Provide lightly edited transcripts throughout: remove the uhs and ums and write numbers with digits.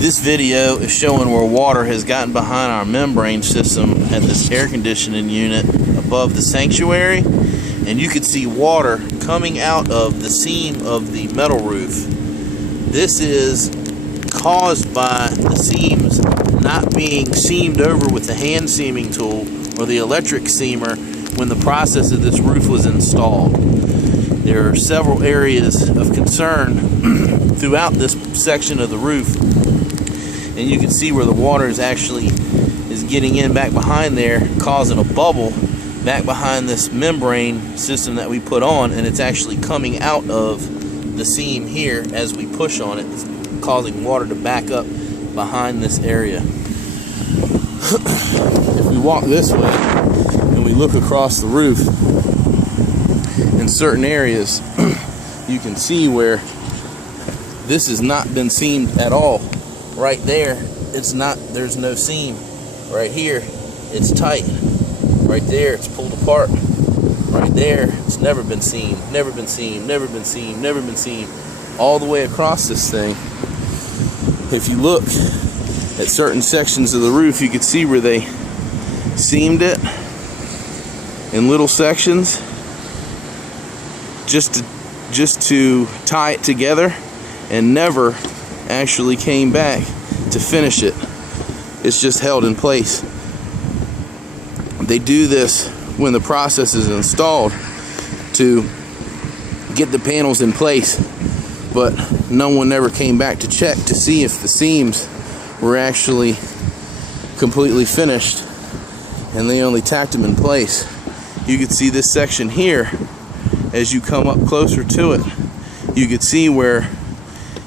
This video is showing where water has gotten behind our membrane system at this air conditioning unit above the sanctuary, and you can see water coming out of the seam of the metal roof. This is caused by the seams not being seamed over with the hand seaming tool or the electric seamer when the process of this roof was installed. There are several areas of concern throughout this section of the roof, and you can see where the water is getting in back behind there, causing a bubble back behind this membrane system that we put on, and it's actually coming out of the seam here as we push on it. It's causing water to back up behind this area. If we walk this way and we look across the roof, in certain areas you can see where this has not been seamed at all. Right there, there's no seam. Right here, it's tight. Right there, it's pulled apart. Right there, it's never been seamed, never been seamed, never been seamed, never been seamed. All the way across this thing. If you look at certain sections of the roof, you can see where they seamed it in little sections just to tie it together, and never actually came back to finish it. It's just held in place. They do this when the process is installed to get the panels in place, but no one ever came back to check to see if the seams were actually completely finished, and they only tacked them in place. You can see this section here. As you come up closer to it, you can see where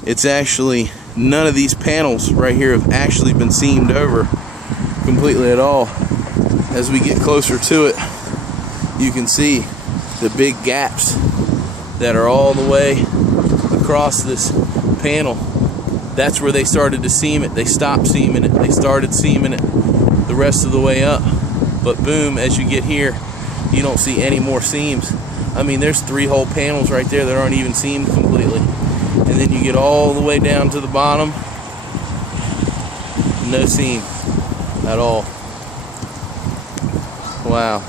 it's actually, none of these panels right here have actually been seamed over completely at all. As we get closer to it, you can see the big gaps that are all the way across this panel. That's where they started to seam it. They stopped seaming it. They started seaming it the rest of the way up. But boom, as you get here, you don't see any more seams. I mean, there's 3 whole panels right there that aren't even seamed completely. And then you get all the way down to the bottom, no seam at all. Wow.